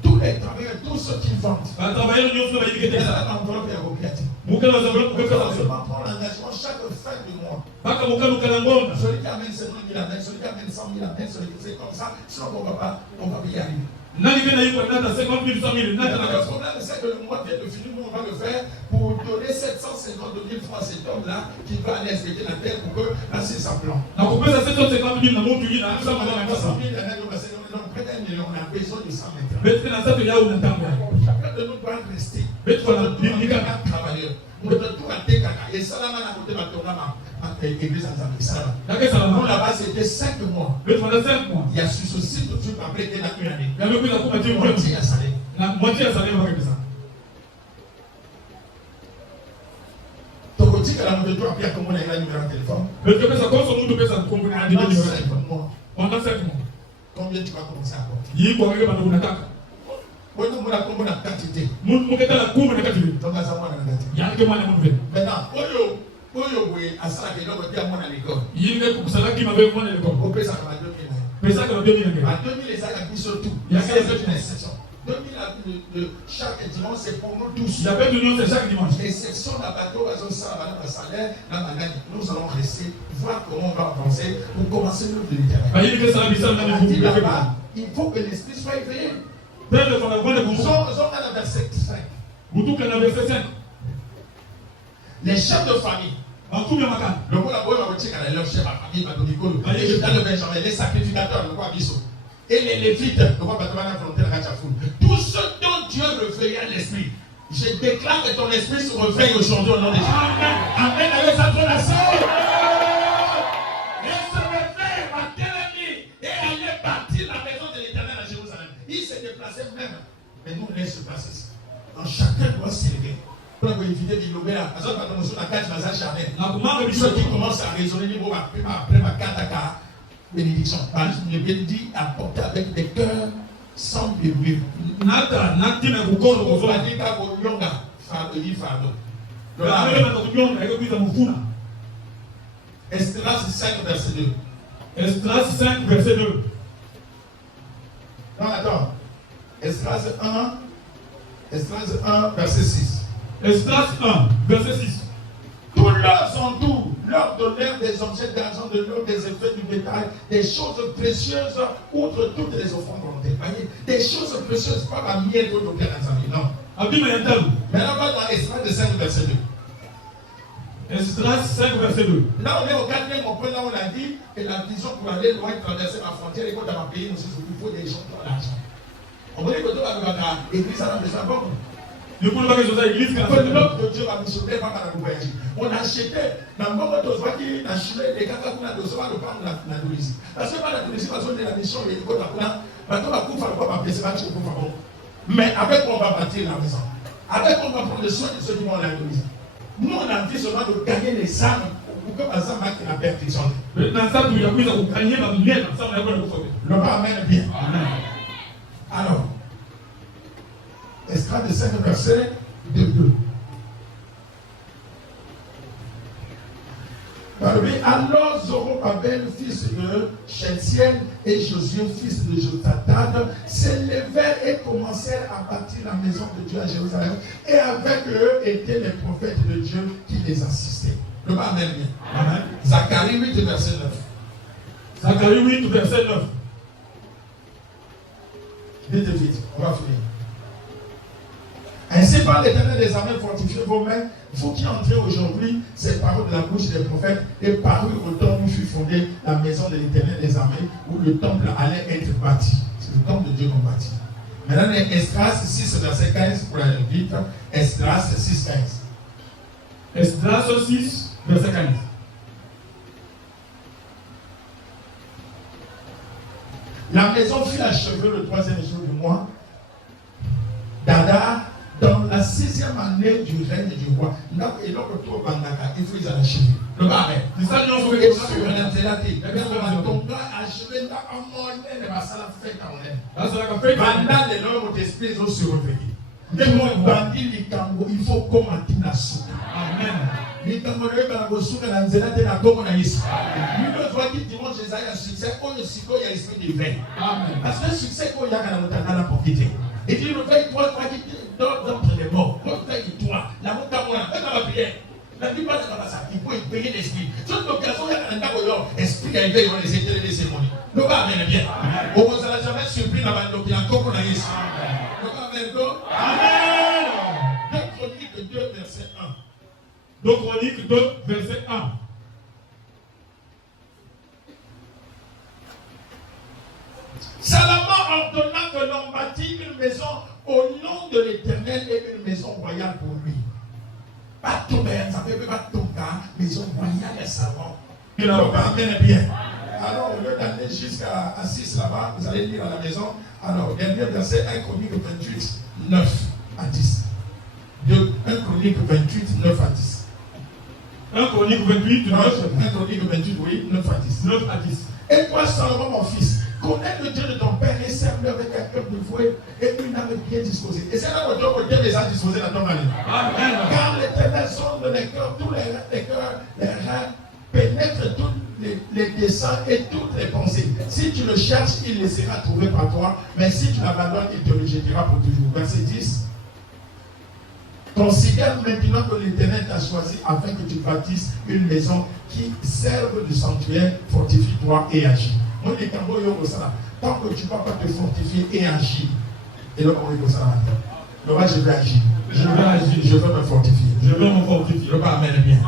Tous les travailleurs, tous ceux qui vendent, ça va enveloppe et recopiati. Seulement prendre l'engagement chaque fin du mois. Celui qui amène 50 000 amène, celui qui amène 100 000 amène, celui qui fait comme ça, sinon on ne va pas y arriver. Le problème, c'est que le mois vient de finir, nous on va le faire pour donner 752 000 francs à cet homme-là qui va aller inspecter la terre pour que là c'est sa plan. Donc, on a besoin de ça maintenant. Chacun de nous doit rester. Travailleur. Nous devons tout rater et ça là, nous là-bas c'était 5 mois. Il y a sur ce site tout de suite après qu'il y a une année. Moitié à salaire. La moitié à salaire va faire ça. Donc on dit que la moitié doit appeler à comment on a un numéro de téléphone. Pendant 5 mois. Combien tu vas commencer à apporter? Maintenant, chaque dimanche, c'est pour nous tous. La belle union, c'est chaque dimanche. Exception d'un bateau, nous allons rester, voir comment on va avancer pour commencer l'œuvre de l'Éternel. Il faut que l'esprit soit éveillé. Verset 5. Les chefs de famille, le mot leur chef de famille, les sacrificateurs, et les lévites, tous ceux dont Dieu réveilla l'esprit. Je déclare que ton esprit se réveille aujourd'hui au nom de Jésus. Amen. Avec sa donation. Et se réveille, ma telle et allait bâtir la maison de l'Éternel à Jérusalem. Il s'est déplacé même. Mais nous, on laisse se passer ça. Donc chacun doit s'élever. Pour éviter d'innover là. Parce que la promotion n'a qu'à se jamais. Ceux qui commencent à raisonner, après ma carte bénédiction. Je bénis à porter avec des cœurs sans murmure. Nata, Nati, mais vous connaissez pas dit qu'à vos longas, fardeau. Esdras 5, verset 2. Esdras 5, verset 2. Non, attends. Esdras 1, verset 6. Esdras 1, verset 6. Tous leurs entours leur donnèrent des objets d'argent, de l'or, des effets du bétail, des choses précieuses, outre toutes les offrandes volontaires. Des choses précieuses, pas la mienne de l'opéra, non. Mais là, on va dans Esdras 5, verset 2. Esdras 5, verset 2. Là, on est au 4e point, là, on a dit que la vision pour aller loin, traverser la frontière, et quand dans un pays, il faut des gens qui ont l'argent. On va dire que tout le monde a l'église à la maison. Du coup, le bagage de l'église, l'homme de Dieu va missionner par la voyage. On a acheté, dans le moment où on a acheté, les gars qui ont besoin de prendre la Tunisie. Parce que la Tunisie, parce qu'on est la mission, il faut la prendre. Maintenant, on va couper, on va baisser, mais avec on va bâtir la maison. Avec on va prendre soin de ceux qui vont en Tunisie. Nous, on a dit seulement de gagner les âmes pour que les âmes marquent la perdition. Dans ça, il y a plus de gagner la lumière, ça, on a besoin de sauver. Le pas amène bien. Alors, Esdras de 5 verset 2. Alors Zorobabel, fils de Sheltiel, et Josué, fils de Jozadak, s'élevèrent et commencèrent à bâtir la maison de Dieu à Jérusalem. Et avec eux étaient les prophètes de Dieu qui les assistaient. Le bas même bien. Amen. Zacharie 8, verset 9. Zacharie 8, verset 9. Vite, on va finir. Ainsi par l'Éternel des armées, fortifiez vos mains, vous qui entrez aujourd'hui, ces paroles de la bouche des prophètes, et parurent au temps où fut fondée la maison de l'Éternel des armées, où le temple allait être bâti. C'est le temple de Dieu qu'on bâtit. Maintenant, Esdras 6, verset 15, pour aller vite. Esdras 6, 15. Esdras 6, verset 15. La maison fut achevée le 3e jour du mois d'Adar, dans la 6e année du règne du roi. Il faut les achever. Le barret. C'est ça que nous avons sur l'intellect. Donc là, achever la monnaie, va ça la fête en elle. Pendant les normes d'esprit, ils ont surveillé. Et mon bandit, il faut commenter la soupe. Amen. Les Camerounais, quand on souffre dans la tête, la gomme, on a ici. Nous devons dire dimanche, j'ai un succès, on ne sait pas, il y a l'esprit divin. Parce que le succès qu'on y a dans la portée. Et dit, réveille-toi, d'entre les morts. Réveille-toi. La montagne, on a la prière. La plupart de ça, il faut éveiller l'esprit. Toute l'occasion, il y a un temps esprit qui a éveillé, on les éteint les cérémonies. Le bas amène bien. On ne vous a jamais surpris dans la il y a encore qu'on a ici. Le bas amène go. Amen. 2 Chroniques 2, verset 1. 2 Chroniques 2, verset 1. Salomon ordonna que l'on bâtit une maison au nom de l'Éternel et une maison royale pour lui. Pas tout bien, ça ne peut pas tout cas, maison royale et Salomon. Il ne va bien bien. Alors, au lieu d'aller jusqu'à 6 là-bas, vous allez lire à la maison. Alors, dernier verset 1 Chronique 28, 9 à 10. 1 Chronique 28, 9 à 10. 1 Chronique 28, 9 1 Chronique 28, oui, 9 à 10. 9 à 10. Et toi, Salomon, mon fils, connais le Dieu de ton père et serve-le avec un cœur dévoué et une âme bien disposée. Et c'est là où Dieu les a disposés dans ton mari. Car l'Éternel sonde les cœurs, tous les cœurs, les reins, pénètre tous les desseins et toutes les pensées. Si tu le cherches, il le sera trouvé par toi. Mais si tu l'abandonnes, il te rejettera pour toujours. Verset 10. Considère maintenant que l'Éternel t'a choisi afin que tu bâtisses une maison qui serve de sanctuaire, fortifie-toi et agis. Moi, les tambours, tant que tu ne vas pas te fortifier et agir, et là, on est comme ça maintenant. Le roi, je vais agir. Je vais agir, je veux me fortifier. Je veux me fortifier. Le roi amène bien.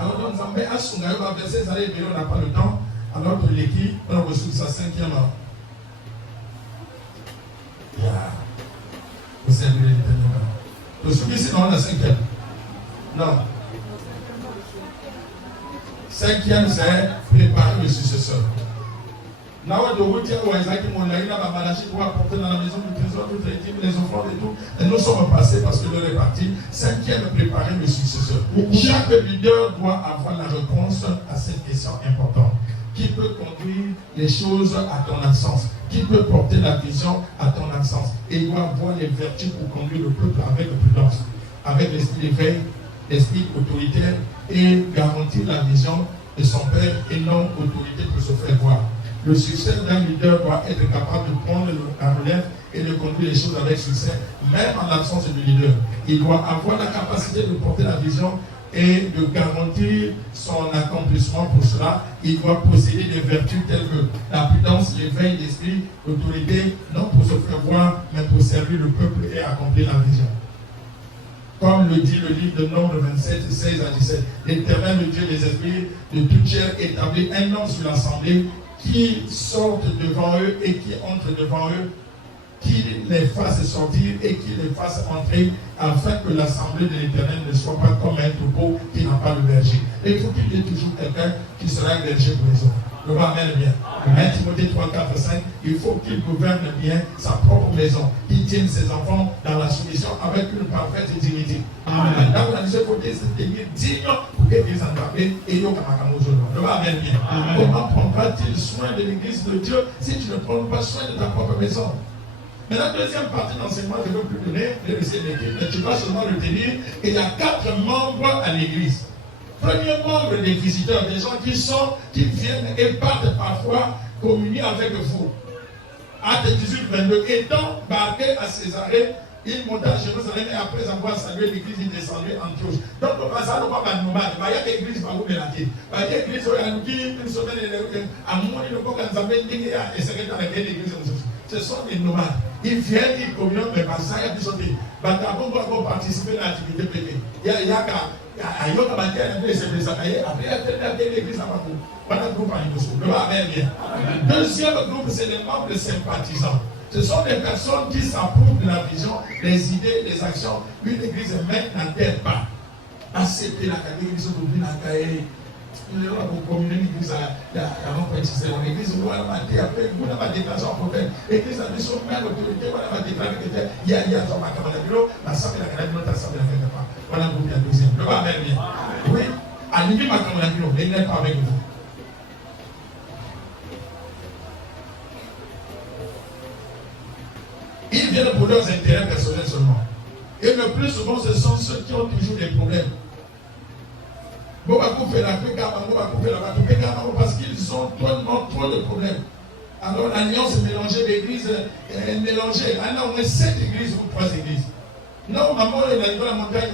Alors, nous avons à Sungaï, on va verser les années, mais on n'a pas le temps. Alors que l'équipe, on a reçu sa 5e an. Vous savez, le soumis, c'est dans la 5e. Non. 5e, c'est préparer le successeur. Là où de retirer où Isaac et mon ami va manager pour apporter dans la maison du trésor, toutes les équipes, les offrandes et tout. Et nous sommes passés parce que l'heure est partie. 5e, préparer le successeur. Chaque leader doit avoir la réponse à cette question importante. Qui peut conduire les choses à ton absence? Qui peut porter la vision à ton absence? Et il doit avoir les vertus pour conduire le peuple avec prudence, avec l'esprit d'éveil, l'esprit autoritaire et garantir la vision de son père et non autorité pour se faire voir. Le succès d'un leader doit être capable de prendre la relève et de conduire les choses avec succès, même en l'absence du leader. Il doit avoir la capacité de porter la vision et de garantir son accomplissement. Pour cela, il doit posséder des vertus telles que la prudence, l'éveil d'esprit, l'autorité, non pour se faire voir, mais pour servir le peuple et accomplir la vision. Comme le dit le livre de Nombre 27, 16 à 17. L'Éternel, le Dieu des esprits, de toute chair, établit un homme sur l'assemblée qui sorte devant eux et qui entre devant eux, qui les fasse sortir et qui les fasse entrer, afin que l'assemblée de l'Éternel ne soit pas comme un troupeau qui n'a pas de berger. Et il faut qu'il y ait toujours quelqu'un qui sera un berger pour les autres. Le va amène bien. 1 Timothée 3, 4, 5, il faut qu'il gouverne bien sa propre maison. Il tienne ses enfants dans la soumission avec une parfaite dignité. Amen. Là, vous avez dit, il faut se tenir digne pour que l'Église en parle et il y a le va amène bien. Comment prendra-t-il soin de l'Église de Dieu si tu ne prends pas soin de ta propre maison? Maintenant, deuxième partie d'enseignement, je ne veux plus donner, mais tu vas seulement retenir qu'il y a 4 membres à l'Église. Premier membre des visiteurs, des gens qui viennent et partent parfois communier avec vous. Acte 18, 22. Étant barqué à Césarée, il monta à Jérusalem et après avoir salué l'église, il descendait en Antioche. Donc, ça ne va pas nomade. Il y a des églises par où il y a des églises où il y a une semaine à mon il ne peut pas nous amener et secrétaire avec l'église. Ce sont des nomades. Ils viennent, ils communent, mais par ça, il y a des autres. D'abord, on va participer à l'activité privée. Il y a deuxième groupe, c'est les membres sympathisants. Ce sont des personnes qui s'approuvent de la vision, des idées, des actions. Une église n'adhère pas. Accepter la l'église de la cahier. Nous avons communié l'église avant de préciser. L'église, nous avons après, nous avons déclaré en prophète. L'église a dit son mère, l'autorité, nous avons déclaré que il y a son macabre de bureau, la salle de la cahier, notre assemblée de la pas. Voilà le groupe, il y a deuxième. Le va même bien. Oui, à l'île macabre de bureau, mais il n'est pas avec vous. Ils viennent pour leurs intérêts personnels seulement. Et le plus souvent, ce sont ceux qui ont toujours des problèmes. Parce qu'ils ont trop de problèmes. Alors l'alliance est mélangée, l'église est mélangée. Alors on est 7 églises ou 3 églises. Non, maman est dans la montagne,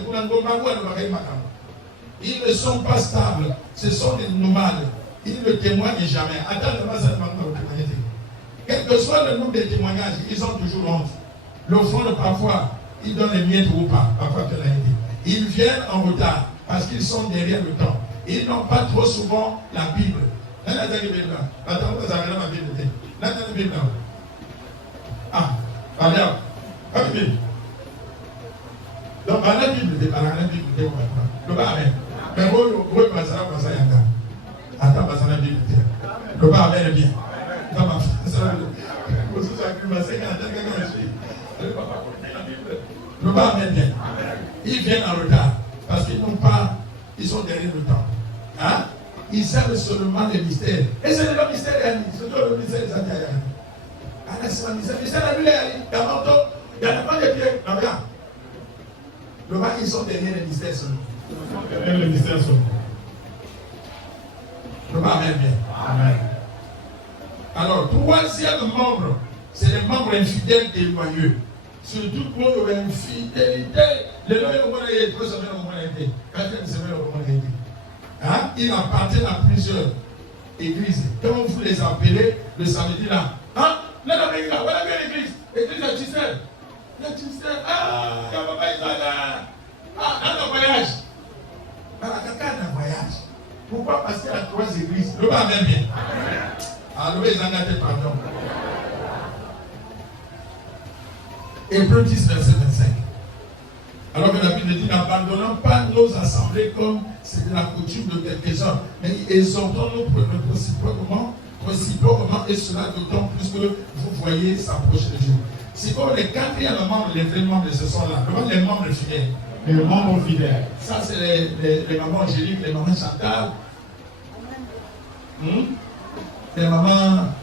ils ne sont pas stables. Ce sont des nomades. Ils ne témoignent jamais. Quel que soit le nombre de témoignages, ils ont toujours honte. L'offrande, parfois, ils donnent les miettes ou pas, parfois pénalité. Ils viennent en retard parce qu'ils sont derrière le temps. Ils n'ont pas trop souvent la Bible. Ah, alors, pas de Bible. Donc, la Bible, le bas amen. Mais vous, passez à Yanga. Attends, passez à la Bible. Le bas amen est bien. Le bas amen bien. Ils viennent en retard parce qu'ils n'ont pas, ils sont derrière le temps. Hein? Ils savent seulement les mystères. Et ce n'est pas le mystère, c'est le mystère des Antiaïens. C'est le mystère de la Bible. Il y a pas de pieds. Regarde. Le bas, ils sont derrière les mystères seulement. Derrière les mystères seulement. Le bas amen bien. Amen. Alors, troisième membre, c'est les membres infidèles et loyaux. Surtout pour l'infidélité. Les loyaux, on a été 3 semaines, on a été 4 semaines, on a été. Hein? Ils appartiennent à plusieurs églises. Quand vous les appelez le samedi là, hein? Là, voilà bien l'église. L'église de Tisser. Il y a Tisser. Ah, il y a Papa Isaac. Ah, dans le voyage. Dans la caca d'un voyage. Pourquoi? Parce qu'il y a 3 églises. Le bas même bien. Alors, ils en ont pardon. Hébreux 10, verset 25. Alors que la Bible dit, n'abandonnons pas nos assemblées comme c'est la coutume de quelques-uns, mais exhortons-nous réciproquement, et cela d'autant plus que vous voyez s'approcher le jour. C'est comme les 4e membres, les vrais membres, ce sont là. Comment les membres fidèles? Les membres fidèles. Ça, c'est les mamans Angélique, les mamans Chantal. Les mamans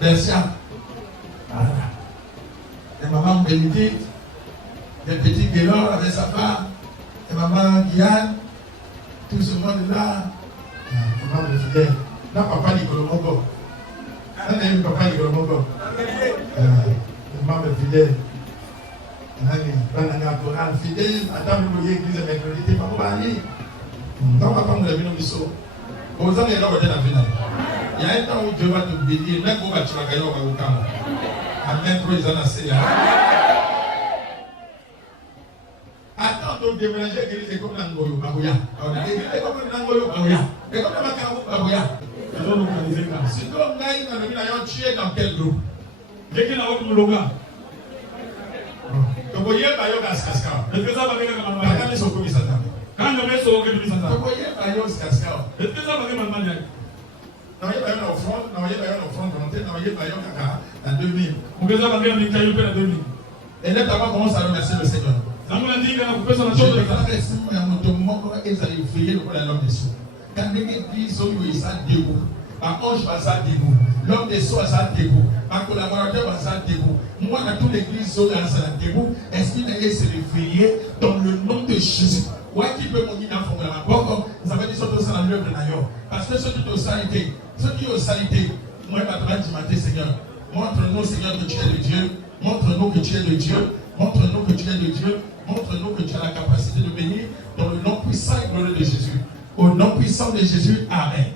Bercia. Voilà. Les mamans Bénédicte. Les petits Guélor avec sa femme. Les mamans Guyane. Tout ce monde-là. Les membres fidèles. Là, papa Nicolas Mongo. Là, il y a papa Nicolas Mongo. Les membres fidèles. Fidèle, attends, vous voyez l'église de mercredi, tu n'es pas aller. Dans ma femme, vous avez vu ça. Vous avez là, vous êtes dans la il y a un temps où Dieu va te bénir, même quand tu vas gagner au Camon. Amen, pour les années. on déménage l'église, c'est comme l'angoyo, baboya. L'église est comme l'angoyo, baboya. Et comme la macarou, baboya. Si tu as tué dans quel groupe? Dès qu'il a autre loga. Donc, vous voyez, Bayo Gaskasca. Est-ce que ça va faire comme Quand ils sont commis ça, quand le mec sort, il dit ça. vous voyez, Bayo Gaskasca. Est-ce que ça va faire comme ça? Non, il y a un offrande, non, il y a un offrande volontaire, non, il y a Bayo Kaka, en 2000. Vous pouvez savoir qu'il y a un peu de 2000. Et là, d'abord, commence à remercier le Seigneur. Ça m'a dit que vous pouvez savoir Je chose de vais ça. faire un automobile et vous allez veiller pour l'homme des sceaux. Quand l'église, il s'est debout. Ma ange va s'en debout. L'homme des sceaux va s'en debout. Ma collaborateur va s'en debout. Moi, dans toute l'église, va s'en debout. Est-ce qu'il allait se réveiller dans le nom de Jésus? Ouais, qui peut m'en dire dans le rapport? Ça veut dire que c'est dans l'œuvre de l'agneau. Parce que ceux qui ont salité, moi, je vais te Seigneur. Montre-nous, Seigneur, que tu es de Dieu. Montre-nous que tu es de Dieu. Montre-nous que tu es de Dieu. Montre-nous que tu as la capacité de bénir dans le nom puissant et glorieux de Jésus. Au nom puissant de Jésus, Amen.